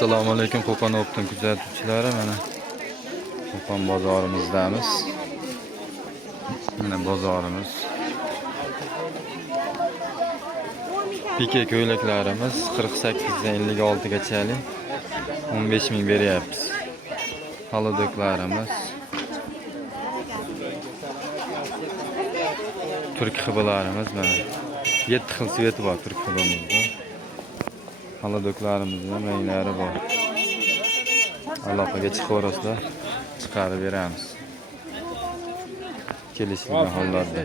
Assalomu alaykum Qo'qon Optin kuzatuvchilari. Mana Qo'qon bozorimizdamiz. Mana bozorimiz. Pike ko'ylaklarimiz 48 dan 56 gachalik 15 ming beryapmiz. Halodoklarimiz, turk xibalarimiz mana 7 xil sveti bor turk xibamizda. Halodoklarimizning ranglari bor. Aloqaga chiqaverasizlar, chiqarib beramiz. Kelishilgan hollarda.